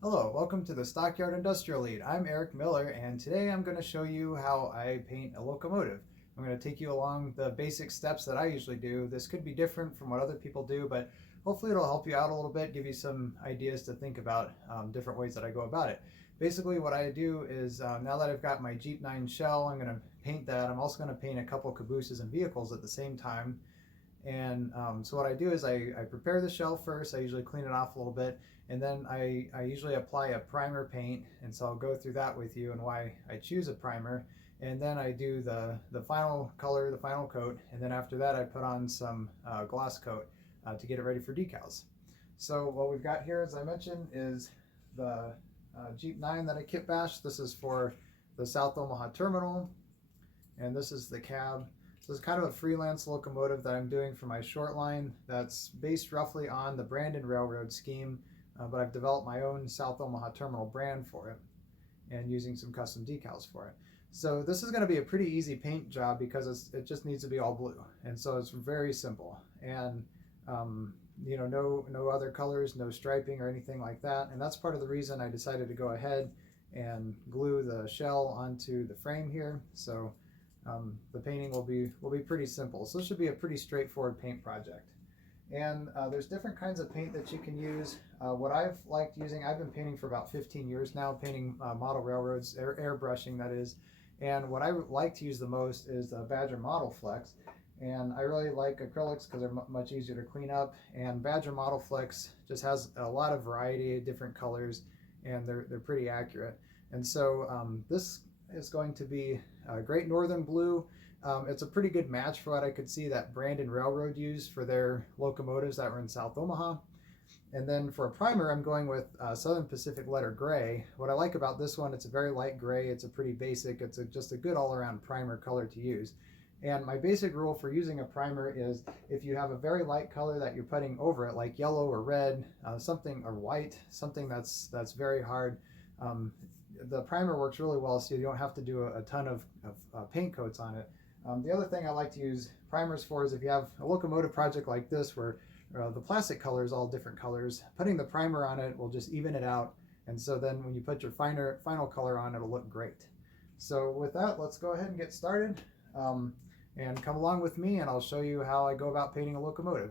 Hello, welcome to the Stockyard Industrial Lead. I'm Eric Miller, and today I'm going to show you how I paint a locomotive. I'm going to take you along the basic steps that I usually do. This could be different from what other people do, but hopefully it'll help you out a little bit, give you some ideas to think about different ways that I go about it. Basically what I do is, now that I've got my GP9 shell, I'm going to paint that. I'm also going to paint a couple cabooses and vehicles at the same time. And so what I do is I prepare the shell first. I usually clean it off a little bit, and then I usually apply a primer paint. And so I'll go through that with you and why I choose a primer. And then I do the final color, the final coat, and then after that I put on some gloss coat to get it ready for decals. So what we've got here, as I mentioned, is the GP9 that I kit bashed. This is for the South Omaha terminal, and this is the cab. So it's kind of a freelance locomotive that I'm doing for my short line that's based roughly on the Brandon Railroad scheme, but I've developed my own South Omaha terminal brand for it and using some custom decals for it. So this is going to be a pretty easy paint job because it just needs to be all blue, and so it's very simple. And no other colors, no striping or anything like that. And that's part of the reason I decided to go ahead and glue the shell onto the frame here. So the painting will be pretty simple. So this should be a pretty straightforward paint project. And there's different kinds of paint that you can use. What I've liked using, I've been painting for about 15 years now, painting model railroads, airbrushing that is. And what I like to use the most is the Badger Model Flex. And I really like acrylics because they're much easier to clean up. And Badger Model Flex just has a lot of variety of different colors, and they're pretty accurate. And so this is going to be a great northern blue. It's a pretty good match for what I could see that Brandon Railroad used for their locomotives that were in South Omaha. And then for a primer, I'm going with Southern Pacific Letter Gray. What I like about this one, it's a very light gray. It's a pretty basic. It's just a good all-around primer color to use. And my basic rule for using a primer is if you have a very light color that you're putting over it, like yellow or red, something or white, something that's very hard, the primer works really well, so you don't have to do a ton of paint coats on it. The other thing I like to use primers for is if you have a locomotive project like this where the plastic color is all different colors, putting the primer on it will just even it out, and so then when you put your final color on, it'll look great. So with that, let's go ahead and get started, and come along with me and I'll show you how I go about painting a locomotive.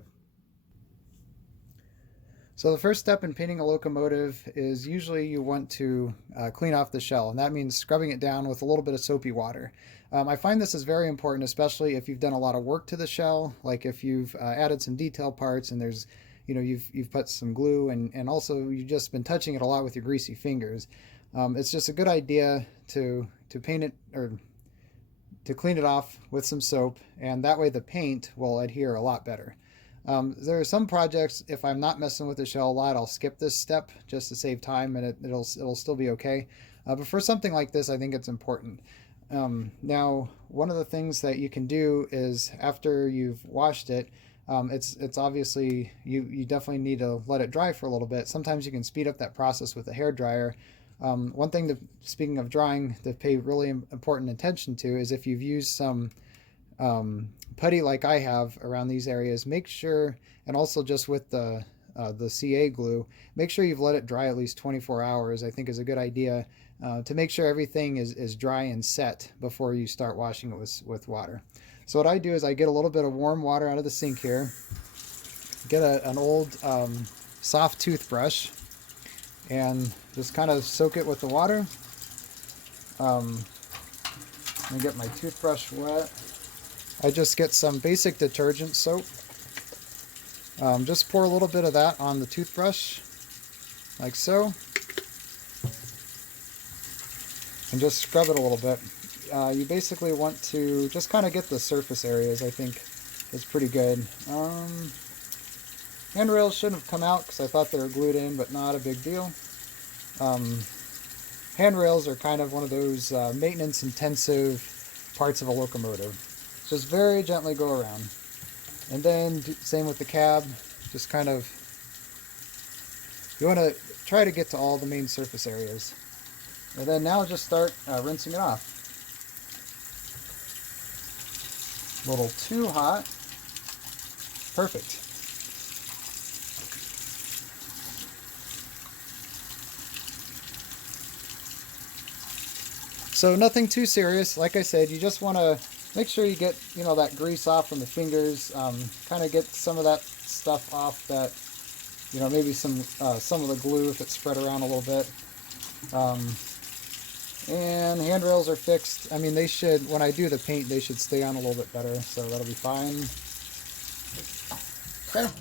So the first step in painting a locomotive is usually you want to clean off the shell, and that means scrubbing it down with a little bit of soapy water. I find this is very important, especially if you've done a lot of work to the shell, like if you've added some detail parts and there's, you've put some glue, and also you've just been touching it a lot with your greasy fingers. It's just a good idea to paint it or to clean it off with some soap, and that way the paint will adhere a lot better. There are some projects, if I'm not messing with the shell a lot, I'll skip this step just to save time, and it'll still be okay. But for something like this, I think it's important. Now, one of the things that you can do is after you've washed it, it's obviously, you definitely need to let it dry for a little bit. Sometimes you can speed up that process with a hair dryer. One thing, speaking of drying, to pay really important attention to is if you've used some putty like I have around these areas, make sure, and also just with the CA glue, make sure you've let it dry at least 24 hours, I think is a good idea, to make sure everything is dry and set before you start washing it with water. So what I do is I get a little bit of warm water out of the sink here, get an old soft toothbrush, and just kind of soak it with the water. And get my toothbrush wet. I just get some basic detergent soap. Just pour a little bit of that on the toothbrush, like so, and just scrub it a little bit. You basically want to just kind of get the surface areas, I think is pretty good. Handrails shouldn't have come out because I thought they were glued in, but not a big deal. Handrails are kind of one of those maintenance intensive parts of a locomotive. Just very gently go around. And then same with the cab, just kind of, you want to try to get to all the main surface areas. And then now just start rinsing it off. A little too hot. Perfect. So nothing too serious. Like I said, you just want to make sure you get, you know, that grease off from the fingers. Kind of get some of that stuff off that, you know, maybe some of the glue if it's spread around a little bit. And handrails are fixed. I mean, they should, when I do the paint, they should stay on a little bit better, so that'll be fine. Okay.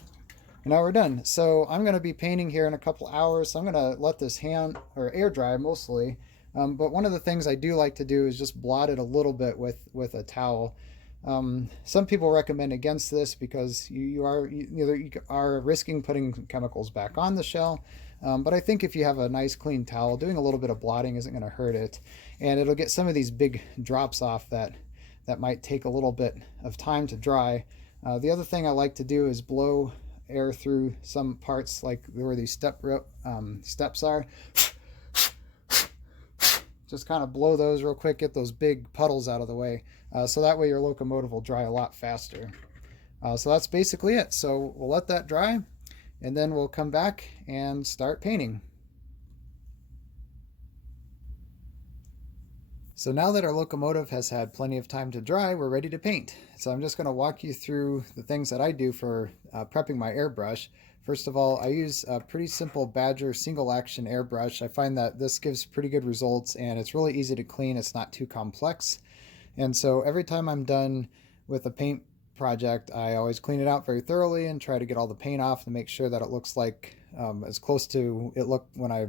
Now we're done. So I'm going to be painting here in a couple hours. So I'm going to let this hand or air dry mostly. But one of the things I do like to do is just blot it a little bit with a towel. Some people recommend against this because you are risking putting chemicals back on the shell. But I think if you have a nice clean towel, doing a little bit of blotting isn't going to hurt it. And it'll get some of these big drops off that might take a little bit of time to dry. The other thing I like to do is blow air through some parts, like where these steps are. Just kind of blow those real quick, get those big puddles out of the way, so that way your locomotive will dry a lot faster. So that's basically it. So we'll let that dry, and then we'll come back and start painting. So now that our locomotive has had plenty of time to dry, we're ready to paint. So I'm just going to walk you through the things that I do for prepping my airbrush. First of all, I use a pretty simple Badger single action airbrush. I find that this gives pretty good results, and it's really easy to clean. It's not too complex. And so every time I'm done with a paint project, I always clean it out very thoroughly and try to get all the paint off to make sure that it looks like as close to it looked when I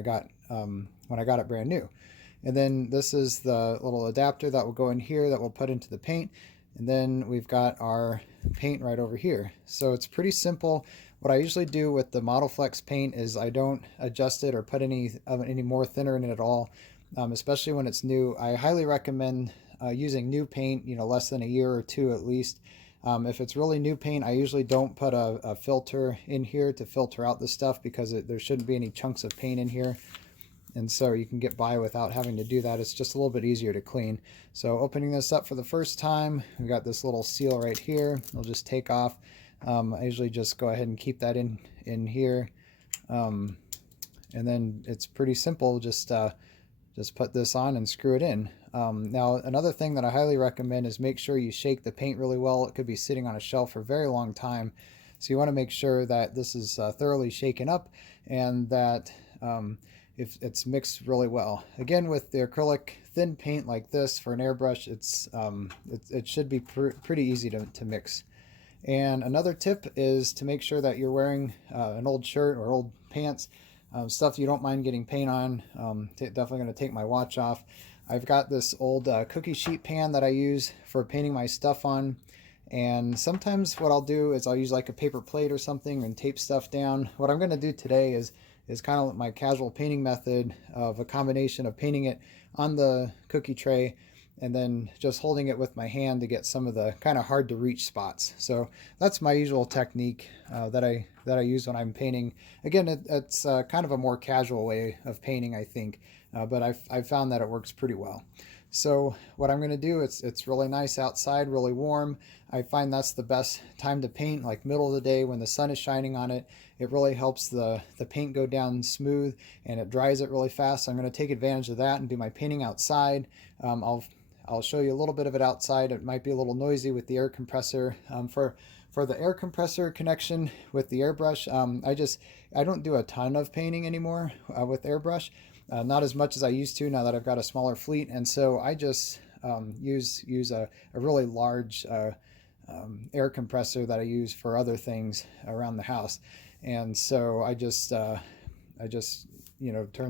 got it brand new. And then this is the little adapter that will go in here that we'll put into the paint. And then we've got our paint right over here. So it's pretty simple. What I usually do with the Model Flex paint is I don't adjust it or put any more thinner in it at all, especially when it's new. I highly recommend using new paint, you know, less than a year or two at least. If it's really new paint, I usually don't put a filter in here to filter out the stuff because there shouldn't be any chunks of paint in here. And so you can get by without having to do that. It's just a little bit easier to clean. So opening this up for the first time, we've got this little seal right here. I'll just take off. I usually just go ahead and keep that in here. And then it's pretty simple. Just put this on and screw it in. Now, another thing that I highly recommend is make sure you shake the paint really well. It could be sitting on a shelf for a very long time. So you want to make sure that this is thoroughly shaken up and that if it's mixed really well. Again, with the acrylic thin paint like this for an airbrush, it should be pretty easy to mix. And another tip is to make sure that you're wearing an old shirt or old pants, stuff you don't mind getting paint on. Definitely going to take my watch off. I've got this old cookie sheet pan that I use for painting my stuff on. And sometimes what I'll do is I'll use like a paper plate or something and tape stuff down. What I'm going to do today is kind of my casual painting method of a combination of painting it on the cookie tray and then just holding it with my hand to get some of the kind of hard to reach spots. So that's my usual technique that I use when I'm painting. Again, it's kind of a more casual way of painting, I think, but I've found that it works pretty well. So what I'm going to do, it's really nice outside, really warm. I find that's the best time to paint, like middle of the day when the sun is shining on it. It really helps the paint go down smooth and it dries it really fast. So I'm going to take advantage of that and do my painting outside. I'll show you a little bit of it outside. It might be a little noisy with the air compressor. For the air compressor connection with the airbrush, I don't do a ton of painting anymore with airbrush. Not as much as I used to now that I've got a smaller fleet, and so I just use a really large air compressor that I use for other things around the house. And so I just turn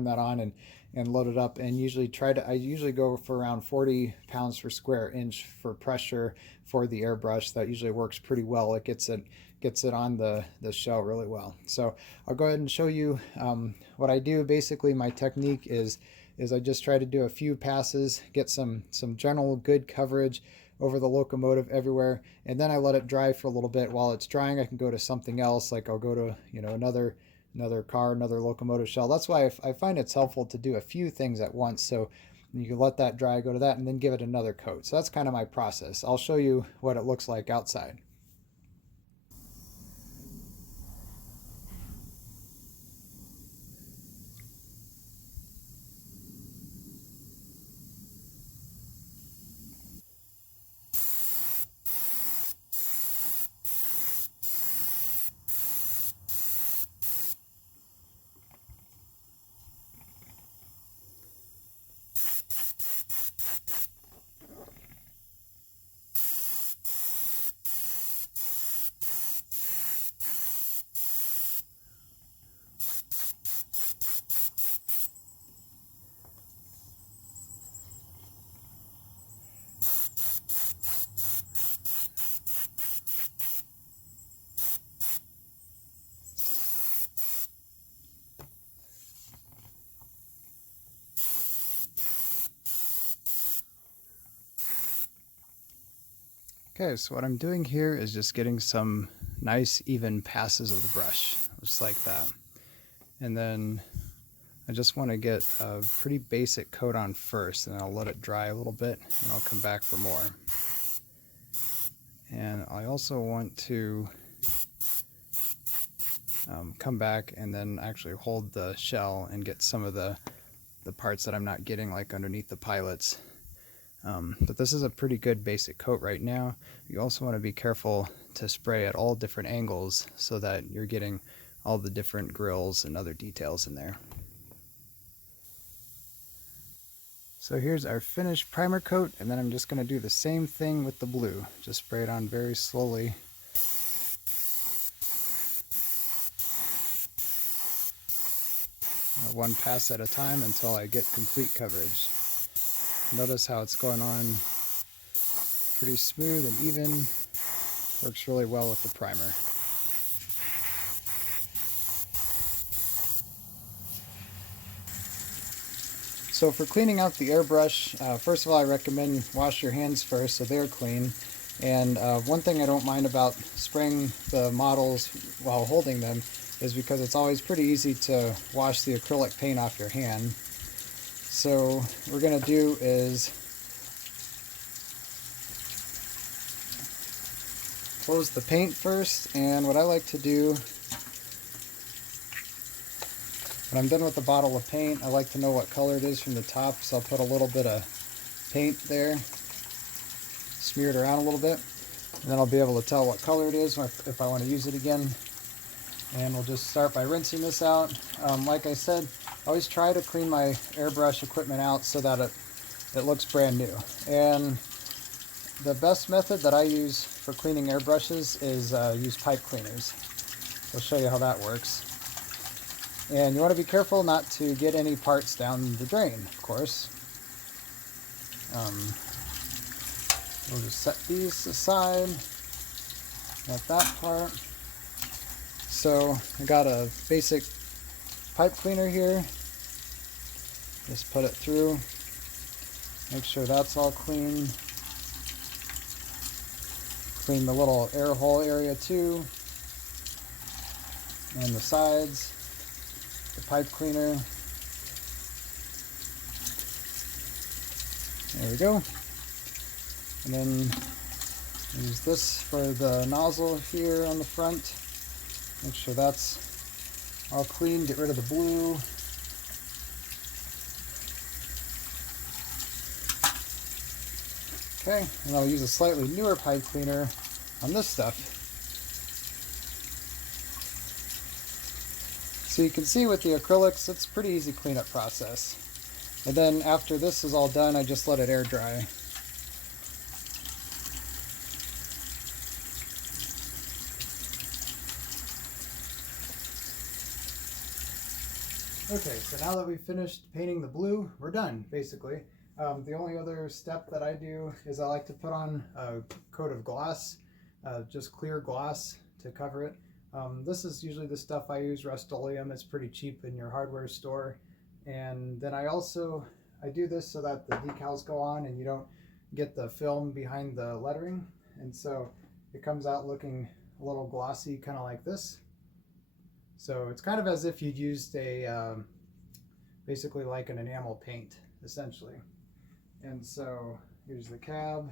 that on and load it up, and I usually go for around 40 pounds per square inch for pressure for the airbrush. That usually works pretty well. It gets it on the shell really well. So I'll go ahead and show you what I do. Basically, my technique is I just try to do a few passes, get some general good coverage over the locomotive everywhere, and then I let it dry for a little bit. While it's drying, I can go to something else, like I'll go to another car, another locomotive shell. That's why I find it's helpful to do a few things at once. So you can let that dry, go to that, and then give it another coat. So that's kind of my process. I'll show you what it looks like outside. Okay, so what I'm doing here is just getting some nice even passes of the brush, just like that. And then I just want to get a pretty basic coat on first, and I'll let it dry a little bit, and I'll come back for more. And I also want to come back and then actually hold the shell and get some of the parts that I'm not getting, like underneath the pilots. But this is a pretty good basic coat right now. You also want to be careful to spray at all different angles so that you're getting all the different grills and other details in there. So here's our finished primer coat, and then I'm just going to do the same thing with the blue. Just spray it on very slowly. One pass at a time until I get complete coverage. Notice how it's going on pretty smooth and even. Works really well with the primer. So for cleaning out the airbrush, first of all I recommend wash your hands first so they're clean. And one thing I don't mind about spraying the models while holding them is because it's always pretty easy to wash the acrylic paint off your hand. So what we're going to do is close the paint first, and what I like to do when I'm done with the bottle of paint, I like to know what color it is from the top, so I'll put a little bit of paint there, smear it around a little bit, and then I'll be able to tell what color it is if I want to use it again. And we'll just start by rinsing this out. Like I said, I always try to clean my airbrush equipment out so that it looks brand new. And the best method that I use for cleaning airbrushes is use pipe cleaners. I'll show you how that works. And you want to be careful not to get any parts down the drain, of course. We'll just set these aside, like that part. So I got a basic pipe cleaner here. Just put it through, make sure that's all clean. Clean the little air hole area too, and the sides. The pipe cleaner. There we go. And then use this for the nozzle here on the front. Make sure that's all clean. Get rid of the blue. Okay, and I'll use a slightly newer pipe cleaner on this stuff. So you can see with the acrylics, it's a pretty easy cleanup process. And then after this is all done, I just let it air dry. Okay, so now that we've finished painting the blue, we're done, basically. The only other step that I do is I like to put on a coat of gloss, just clear gloss to cover it. This is usually the stuff I use, Rust-Oleum. It's pretty cheap in your hardware store. And then I do this so that the decals go on and you don't get the film behind the lettering. And so it comes out looking a little glossy, kind of like this. So it's kind of as if you'd used a, basically like an enamel paint, essentially. And so here's the cab,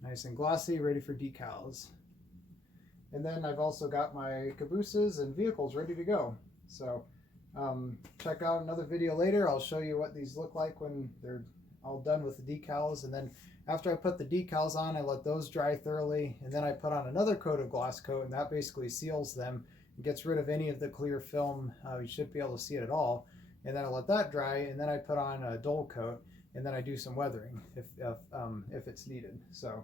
nice and glossy, ready for decals. And then I've also got my cabooses and vehicles ready to go. So check out another video later. I'll show you what these look like when they're all done with the decals. And then after I put the decals on, I let those dry thoroughly. And then I put on another coat of gloss coat, and that basically seals them. It gets rid of any of the clear film. You should be able to see it at all. And then I let that dry, and then I put on a dull coat, and then I do some weathering if it's needed. So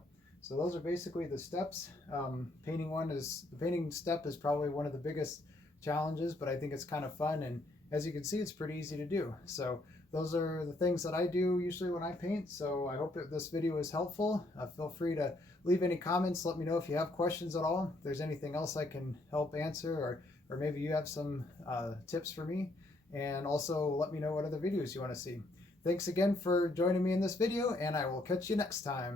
those are basically the steps. The painting step is probably one of the biggest challenges, but I think it's kind of fun, and as you can see, it's pretty easy to do. So those are the things that I do usually when I paint. So I hope that this video is helpful. Feel free to leave any comments. Let me know if you have questions at all. If there's anything else I can help answer, or maybe you have some tips for me. And also let me know what other videos you want to see. Thanks again for joining me in this video, and I will catch you next time.